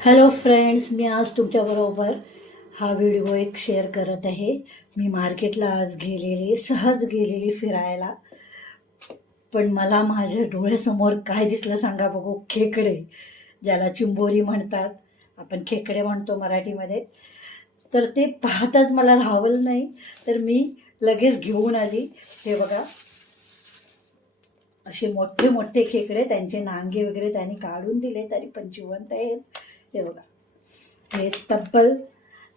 Hello friends, मी आज तुमच्याबरोबर हा व्हिडिओ एक शेअर करत आहे. मी मार्केटला आज सहज गेलेली फिरायला. पण मला माझ्या डोळ्यासमोर काय दिसलं सांगा बघू? खेकडे, ज्याला चिंबोरी म्हणतात, आपण खेकडे म्हणतो मराठीमध्ये. तर ते पाहताच मला राहावलं नाही, तर मी लगेच घेऊन आली. हे बघा, असे मोठे मोठे खेकडे, त्यांचे नांगे वगैरे त्यांनी काढून दिले तरी पण जिवंत आहेत. हे बघा, हे तब्बल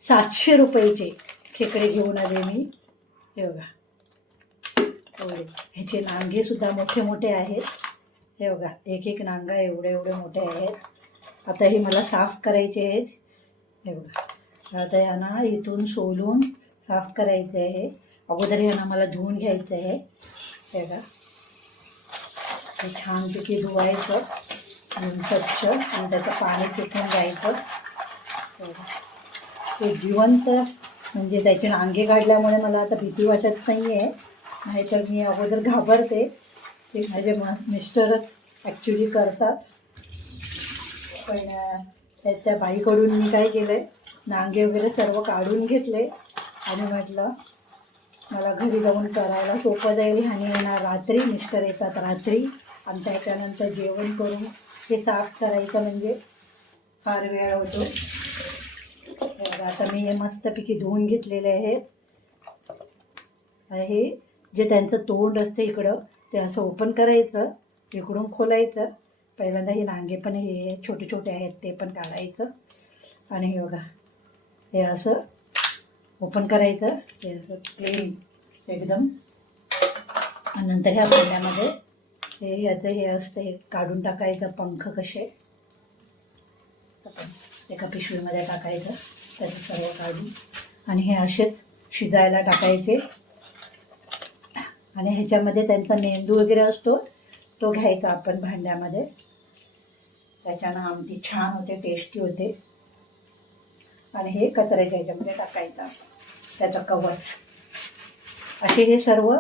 700 रुपयाचे खेकडे घेऊन आले मी. हे बघा, एवढे. ह्याचे नांगे सुद्धा मोठे मोठे आहेत. हे बघा, एक एक नांगा एवढे एवढे मोठे आहेत. आता हे मला साफ करायचे आहेत. हे बघा, आता यांना इथून सोलून साफ करायचं आहे. अगोदर यांना मला धुवून घ्यायचं आहे. हे बघा, हे छानपैकी धुवायचं स्वच्छ आणि त्याचं पाणी फेकून जायचं. ते जिवंत म्हणजे त्याचे नांगे काढल्यामुळे मला आता भीती वाटत नाही आहे, नाहीतर मी अगोदर घाबरते. ते माझे मिस्टरच ॲक्च्युली करतात. पण त्या बाईकडून मी काय केलं आहे, नांगे वगैरे सर्व काढून घेतले आणि म्हटलं मला घरी जाऊन करायला सोपं जाईल. आणि येणार रात्री, मिस्टर येतात रात्री, आणि त्याच्यानंतर जेवण करून हे साफ करायचं म्हणजे फार वेळ होतो. आता मी हे मस्तपैकी धुवून घेतलेले आहेत. हे जे त्यांचं तोंड असतं इकडं, ते असं ओपन करायचं, इकडून खोलायचं. पहिल्यांदा हे नांगे पण हे छोटे छोटे आहेत ते पण काढायचं. आणि हे बघा, हे असं ओपन करायचं, हे असं क्लीन एकदम. आणि नंतर ह्या भांड्यामध्ये हे याचं हे असतं, हे काढून टाकायचं. पंख कसे एका पिशवीमध्ये टाकायचं, त्याचं सर्व काढून. आणि हे असेच शिजायला टाकायचे. आणि ह्याच्यामध्ये त्यांचा मेंदू वगैरे असतो, तो घ्यायचा आपण भांड्यामध्ये. त्याच्यानं आमटी छान होते, टेस्टी होते. आणि हे कचऱ्याच्या ह्याच्यामध्ये टाकायचं, त्याचं कवच. असे हे सर्व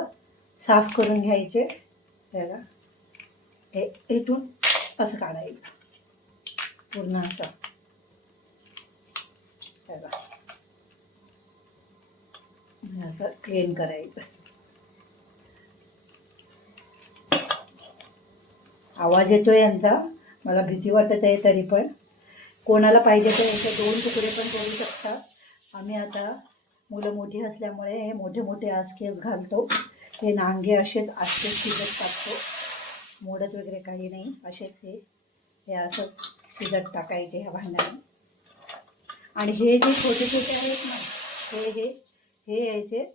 साफ करून घ्यायचे. त्याला हे इथून असं काढायचं पूर्ण असं. असं क्लीन करायचं. आवाज येतोय यांचा, मला भीती वाटत आहे. तरी पण कोणाला पाहिजे तर याचे 2 तुकडे पण करू शकता. आम्ही आता मुलं मोठी असल्यामुळे हे मोठे मोठे आस्केस घालतो. हे नांगे असेच आस्केस शिजत टाकतो, मोडत वगैरे काही नाही. असेच हे असं शिजत टाकायचे ह्या भांड्याने. आणि हे जे छोटे छोटे आहेत ना, हे हे यायचे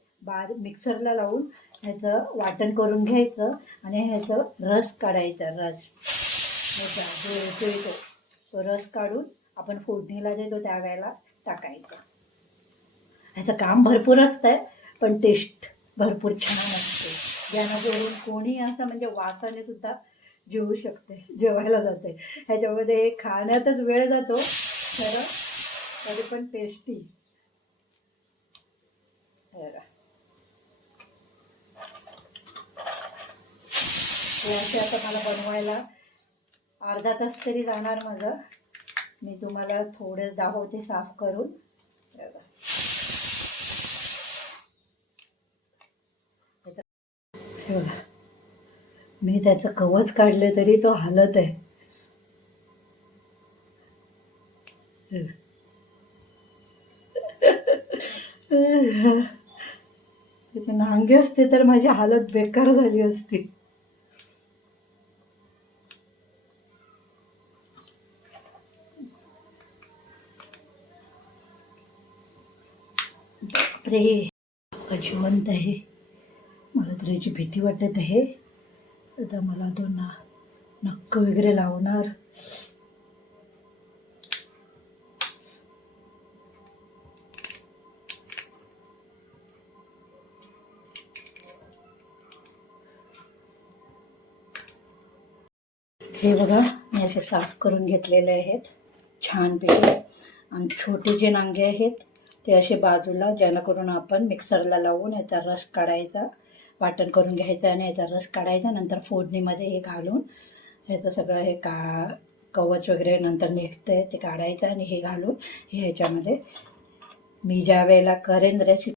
मिक्सरला लावून ह्याचं वाटण करून घ्यायचं. आणि ह्याचं रस काढायचा. रस ह्याचा जो येतो तो रस काढून आपण फोडणीला देतो त्यावेळेला टाकायचं. ह्याचं काम भरपूर असतं, पण टेस्ट भरपूर छान असते. ज्यानं कोणी असं म्हणजे वासाने सुद्धा जेवू शकते, जेवायला जाते. ह्याच्यामध्ये खाण्यातच वेळ जातो खरं, तरी पण टेस्टी. असे आता मला बनवायला अर्धा तास तरी जाणार माझं. मी तुम्हाला थोडे दाखवते साफ करून. मी त्याचं कवच काढले तरी तो हालत आहे. नांगे असते तर माझी हालत बेकार झाली असती. बापरे, जिवंत आहे. मला तर याची भीती वाटत आहे. आता मला तो नक्क वगैरे लावणार. हे बघा, मी असे साफ करून घेतलेले आहेत छानपैकी. आणि छोटे जे नांगे आहेत ते असे बाजूला, जेणेकरून आपण मिक्सरला लावून याचा रस काढायचा, वाटण करून घ्यायचं आणि याचा रस काढायचा. नंतर फोडणीमध्ये हे घालून ह्याचं सगळं हे कवच वगैरे नंतर निघतंय ते काढायचं आणि हे घालून हे ह्याच्यामध्ये मी ज्या वेळेला करेन रेसिपी